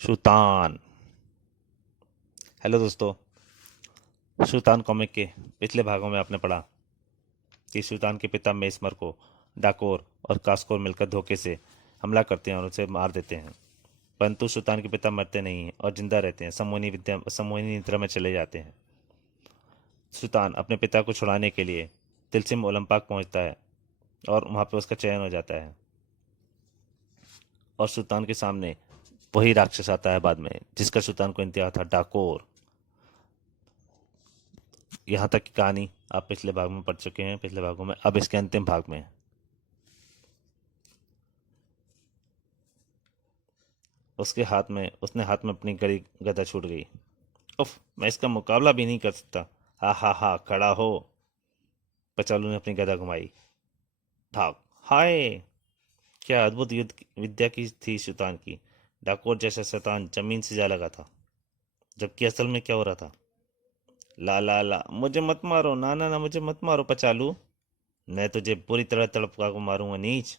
सुल्तान। Hello दोस्तों। सुल्तान comic के पिछले भागों में आपने पढ़ा कि सुल्तान के पिता मेसमर को डाकोर और कास्कोर मिलकर धोखे से हमला करते हैं और उसे मार देते हैं। परंतु सुल्तान के पिता मरते नहीं हैं और जिंदा रहते हैं, सम्मोहिनी निद्रा में चले जाते हैं। सुल्तान अपने पिता को छुड़ाने के लिए तिलसिम ओलंपाक पहुंचता है और वहां पर उसका चयन हो जाता है। और सुल्तान के सामने वही राक्षस आता है बाद में, जिसका सुल्तान को इंतजार था, डाकोर। यहाँ तक की कहानी आप पिछले भाग में पढ़ चुके हैं, पिछले भागों में। अब इसके अंतिम भाग में उसने हाथ में अपनी गड़ी गदा छूट गई। उफ, मैं इसका मुकाबला भी नहीं कर सकता। हा हा हा, खड़ा हो। पचालू ने अपनी गदा घुमाई। भाग। हाय, क्या अद्भुत युद्ध विद्या की थी सुल्तान की। डाकोर जैसा शैतान जमीन से जा लगा था, जबकि असल में क्या हो रहा था। ला ला ला, मुझे मत मारो, ना ना ना, मुझे मत मारो पचालू। मैं तुझे पूरी तरह तड़पका को मारूंगा नीच।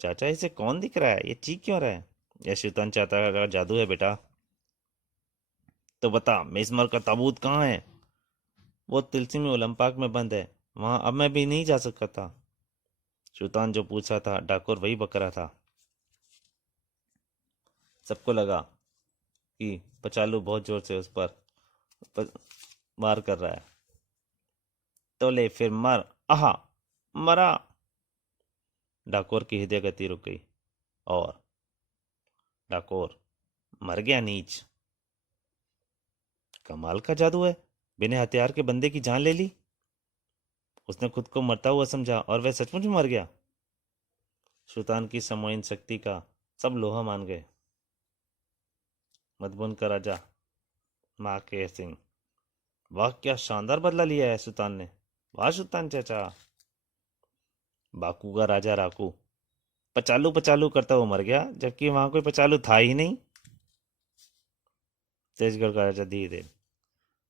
चाचा, इसे कौन दिख रहा है? ये चीख क्यों रहा है? यह शैतान चाहता का जादू है बेटा। तो बता, मेजमर का ताबूत कहाँ है? वो तिलसी में ओलंपाक में बंद है। वहां अब मैं भी नहीं जा सकता। सुल्तान जो पूछा था डाकोर वही बक रहा था। सबको लगा कि पचालू बहुत जोर से उस पर वार कर रहा है। तो ले फिर मर। आहा, मरा। डाकोर की हृदय गति रुक गई और डाकोर मर गया नीच। कमाल का जादू है, बिना हथियार के बंदे की जान ले ली। उसने खुद को मरता हुआ समझा और वह सचमुच में मर गया। सुल्तान की सामूहिक शक्ति का सब लोहा मान गए। मधुबन का राजा माके सिंह। वाह, क्या शानदार बदला लिया है सुल्तान ने। वाह सुल्तान चाचा। बाकू का राजा राकू पचालू पचालू करता हुआ मर गया, जबकि वहां कोई पचालू था ही नहीं। तेजगढ़ का राजा धीरे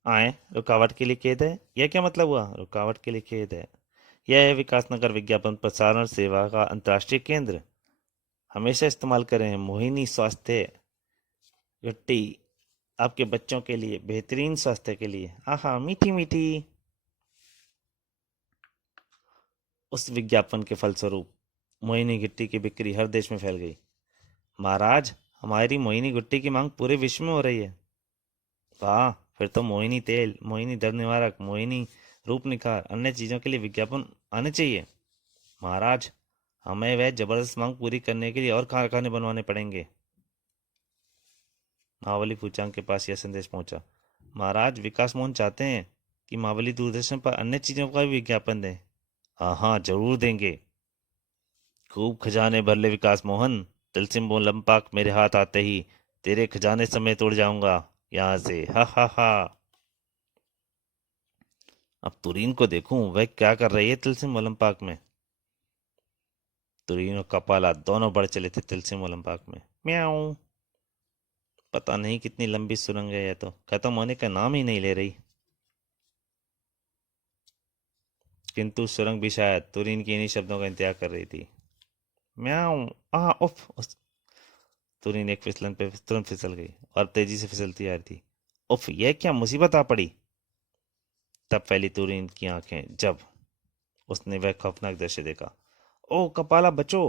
आए। रुकावट के लिए खेद है। यह क्या मतलब हुआ? रुकावट के लिए खेद है। यह है विकासनगर विज्ञापन प्रसारण सेवा का अंतर्राष्ट्रीय केंद्र। हमेशा इस्तेमाल करें मोहिनी स्वास्थ्य घट्टी, आपके बच्चों के लिए, बेहतरीन स्वास्थ्य के लिए। आहा, मीठी मीठी। उस विज्ञापन के फलस्वरूप मोहिनी घट्टी की बिक्री हर देश में फैल गई। महाराज, हमारी मोहिनी घट्टी की मांग पूरे विश्व में हो रही है। वाह, फिर तो मोहिनी तेल, मोहिनी दर्द निवारक, मोहिनी रूप निखार, अन्य चीजों के लिए विज्ञापन आने चाहिए। महाराज, हमें वह जबरदस्त मांग पूरी करने के लिए और कारखाने बनवाने पड़ेंगे। महाबली फूचांग के पास यह संदेश पहुंचा। महाराज, विकास मोहन चाहते हैं कि महाबली दूरदर्शन पर अन्य चीजों का भी विज्ञापन दें। हाँ हाँ, जरूर देंगे। खूब खजाने भर ले विकास मोहन। तिलसिम लंपाक मेरे हाथ आते ही तेरे खजाने समेत उड़ जाऊंगा यहाँ से। हा हा हा। अब तुरीन को देखूं, वह क्या कर रही है तिलसिम ओलंपाक में। तुरीन और कपाला दोनों बढ़ चले थे तिलसिम ओलंपाक में। म्याऊं। पता नहीं कितनी लंबी सुरंग है, यह तो खत्म होने का नाम ही नहीं ले रही। किंतु सुरंग भी शायद तुरीन के इन्हीं शब्दों का इंतजार कर रही थी। म्याऊं। आह उफ। तुरीन एक फिसलन पे तुरंत फिसल गई और तेजी से फिसलती आ रही थी। उफ, यह क्या मुसीबत आ पड़ी। तब फैली तुरीन की आंखें जब उसने वह खौफनाक दृश्य देखा। ओ कपाला, बचो।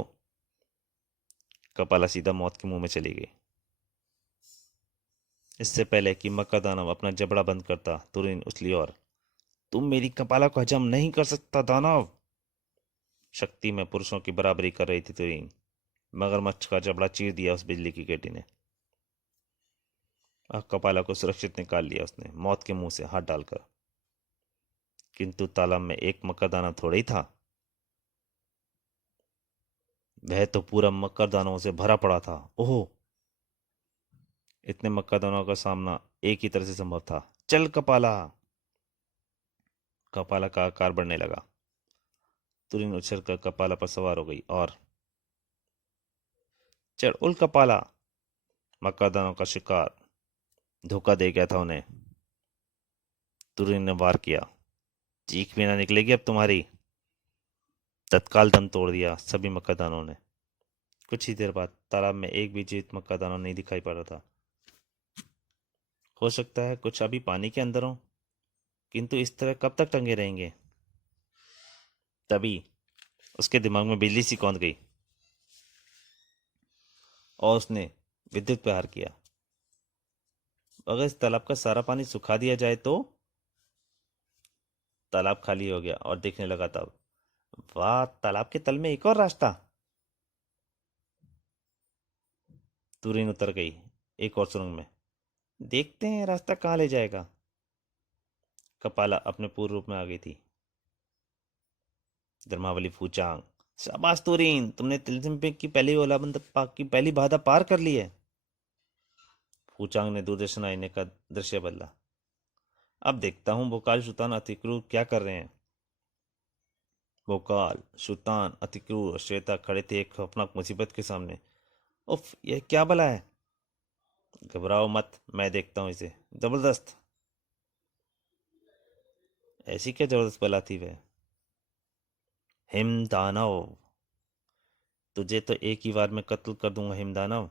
कपाला सीधा मौत के मुंह में चली गई। इससे पहले कि मक्का दानव अपना जबड़ा बंद करता, तुरीन उछली और, तुम मेरी कपाला को हजम नहीं कर सकता दानव। शक्ति में पुरुषों की बराबरी कर रही थी तुरीन। मगरमच्छ का जबड़ा चीर दिया उस बिजली की गेटी ने। कपाला को सुरक्षित निकाल लिया उसने मौत के मुंह से हाथ डालकर। किंतु तालाब में एक मक्का दानव थोड़ा ही था। वह तो पूरा मकर दानवों से भरा पड़ा था। ओह, इतने मक्का दानवों का सामना एक ही तरह से संभव था। चल कपाला। कपाला का आकार बढ़ने लगा। तुरीन उछल कर कपाला पर सवार हो गई और, चढ़ उल कपाला। मक्का दानवों का शिकार धोखा दे गया था उन्हें। तुरीन ने वार किया। चीख भी ना निकलेगी अब तुम्हारी। तत्काल दम तोड़ दिया सभी मक्का दानवों ने। कुछ ही देर बाद तालाब में एक भी जीवित मक्का दाना नहीं दिखाई पड़ रहा था। हो सकता है कुछ अभी पानी के अंदर हो, किंतु इस तरह कब तक टंगे रहेंगे। तभी उसके दिमाग में बिजली सी कौंध गई और उसने विद्युत प्रहार किया। अगर इस तालाब का सारा पानी सुखा दिया जाए तो। तालाब खाली हो गया और देखने लगा तब, वाह, तालाब के तल में एक और रास्ता। तुरीन उतर गई एक और सुरंग में। देखते हैं रास्ता कहाँ ले जाएगा। कपाला अपने पूर्व रूप में आ गई थी। धर्मावली फूचांग, शाबाश तुरीन, तुमने तिलस्म पे की पहली ओलाबंद की पहली बाधा पार कर ली है। फूचांग ने दूरदर्शन आईने का दृश्य बदला। अब देखता हूँ बोकाल सुल्तान अतिक्रूर क्या कर रहे हैं। बोकाल, सुल्तान, अतिक्रूर और श्वेता खड़े थे एक खौफनाक मुसीबत के सामने। उफ, यह क्या भला है। घबराओ मत, मैं देखता हूँ इसे। जबरदस्त। ऐसी क्या जबरदस्त बला थी वह। हिमदानव, तुझे तो एक ही बार में कत्ल कर दूंगा हिमदानव।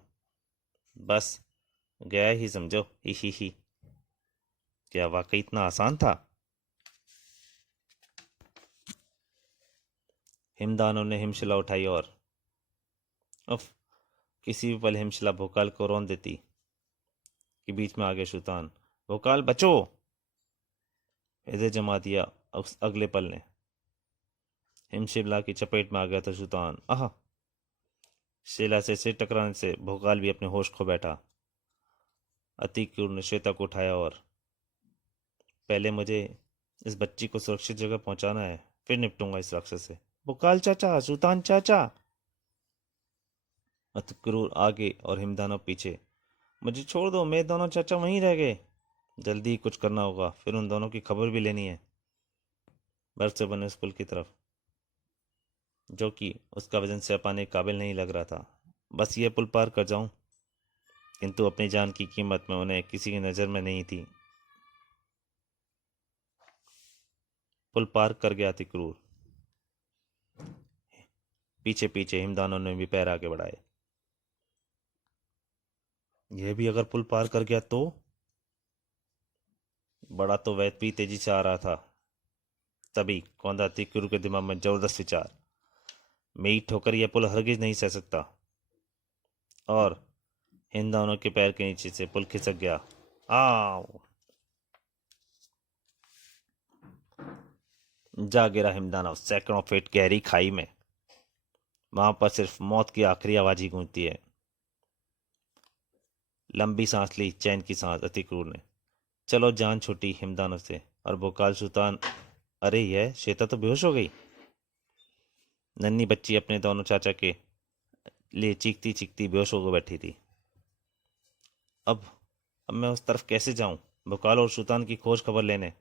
बस गया ही समझो, ही। क्या वाकई इतना आसान था। हिमदानव ने हिमशिला उठाई और उफ, किसी भी पल हिमशिला भोकाल को रौंद देती कि बीच में आ गया सुल्तान। भोकाल बचो। इधर जमा दिया अगले पल ने। हिमशिला की चपेट में आ गया था सुल्तान। आह, शिला से सिर टकराने से भोकाल भी अपने होश खो बैठा। अतिक्रूर ने श्वेता को उठाया और, पहले मुझे इस बच्ची को सुरक्षित जगह पहुंचाना है, फिर निपटूंगा इस राक्षस से। भोकाल चाचा, सुल्तान चाचा। अतिक्रूर आगे और हिमदानव पीछे। मुझे छोड़ दो, मेरे दोनों चाचा वहीं रह गए। जल्दी ही कुछ करना होगा, फिर उन दोनों की खबर भी लेनी है। बर्फ से बने उस पुल की तरफ, जो कि उसका वजन सह पाने के काबिल नहीं लग रहा था। बस ये पुल पार कर जाऊं। किंतु अपनी जान की कीमत में उन्हें किसी की नज़र में नहीं थी। पुल पार कर गया अतिक्रूर। पीछे पीछे हिमदानों ने भी पैर आगे बढ़ाए। यह भी अगर पुल पार कर गया तो। बड़ा तो वह भी तेजी से आ रहा था। तभी कौंधा अतिक्रूर के दिमाग में जबरदस्त विचार, मेरी ठोकर यह पुल हरगिज नहीं सह सकता। और हिमदानों के पैर के नीचे से पुल खिसक गया। आओ। जा गिरा हिमदानव सैकड़ों फीट गहरी खाई में। वहां पर सिर्फ मौत की आखिरी आवाज ही गूंजती है। लंबी सांस ली, चैन की सांस अतिक्रूर ने। चलो, जान छूटी हिमदानव से। और भोकाल सुल्तान, अरे यह श्वेता तो बेहोश हो गई। नन्ही बच्ची अपने दोनों चाचा के लिए चीखती चीखती बेहोश होकर बैठी थी। अब अब मैं उस तरफ कैसे जाऊं, भोकाल और सुल्तान की खोज खबर लेने।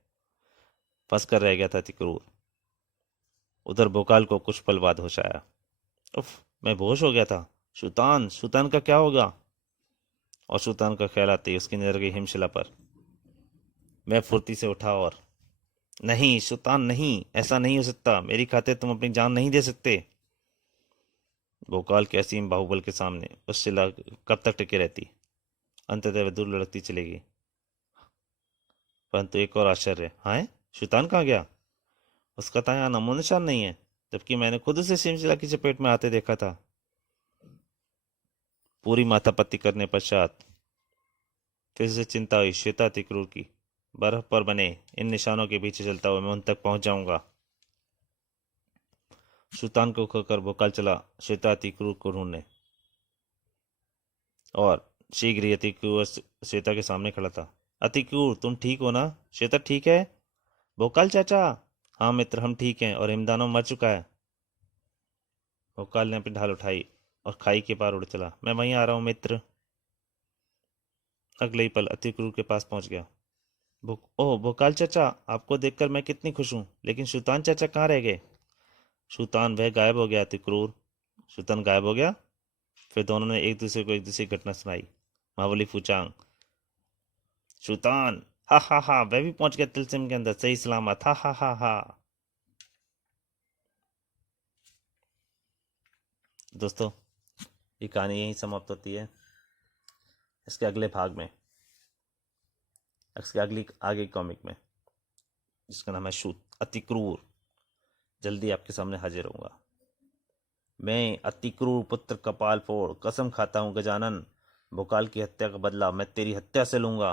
फंस कर रह गया था तिक्रूर। उधर भोकाल को कुछ पल बाद होश आया। उफ, मैं बेहोश हो गया था। सुल्तान, सुल्तान का क्या होगा। और सुल्तान का ख्याल आते ही उसकी नजर गई हिमशिला पर। मैं फुर्ती से उठा और, नहीं सुल्तान नहीं, ऐसा नहीं हो सकता, मेरी खातिर तुम अपनी जान नहीं दे सकते। भोकाल के असीम बाहुबल के सामने उस शिला कब तक टिके रहती। अंततः वह दूर लड़कती चलेगी। परंतु एक और आश्चर्य, हाँ, सुल्तान कहाँ गया। उसका तो यहाँ नमो निशान नहीं है, जबकि मैंने खुद उसे सिमशिला की चपेट में आते देखा था। पूरी माथापत्ती करने पश्चात फिर से चिंता हुई श्वेता तिक्रूर की। बर्फ पर बने इन निशानों के पीछे चलता हुआ मैं उन तक पहुंच जाऊंगा। सुल्तान को खोकर भोकाल चला श्वेता तिक्रूर को ढूंढने। और शीघ्र ही अतिक्रूर श्वेता के सामने खड़ा था। अतिक्रूर, तुम ठीक हो ना। श्वेता ठीक है। भोकाल चाचा, हाँ मित्र, हम ठीक हैं, और हिमदानव मर चुका है। भोकाल ने अपनी ढाल उठाई और खाई के पार उड़ चला। मैं वहीं आ रहा हूँ मित्र। अगले ही पल अतिक्रूर के पास पहुंच गया। ओह भोकाल चाचा, आपको देखकर मैं कितनी खुश हूँ, लेकिन सुल्तान चाचा कहाँ रह गए। सुल्तान, वह गायब हो गया अतिक्रूर। सुल्तान गायब हो गया। फिर दोनों ने एक दूसरे की घटना सुनाई। महाबली फूचांग, सुल्तान, हा, वह भी पहुंच गया तिलस्म के अंदर सही सलामत, हा। दोस्तों, ये कहानी यहीं समाप्त होती है। इसके अगले भाग में, इसके अगली आगे कॉमिक में, जिसका नाम है शूत अति क्रूर, जल्दी आपके सामने हाजिर होऊंगा। मैं अति क्रूर पुत्र कपाल फोड़ कसम खाता हूँ गजानन, भोकाल की हत्या का बदला मैं तेरी हत्या से लूंगा।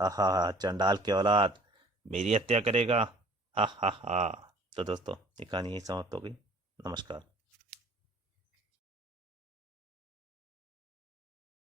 हा हा हा, चंडाल के औलाद, मेरी हत्या करेगा। हा हा हा। तो दोस्तों, ये कहानी यही समाप्त हो गई। नमस्कार।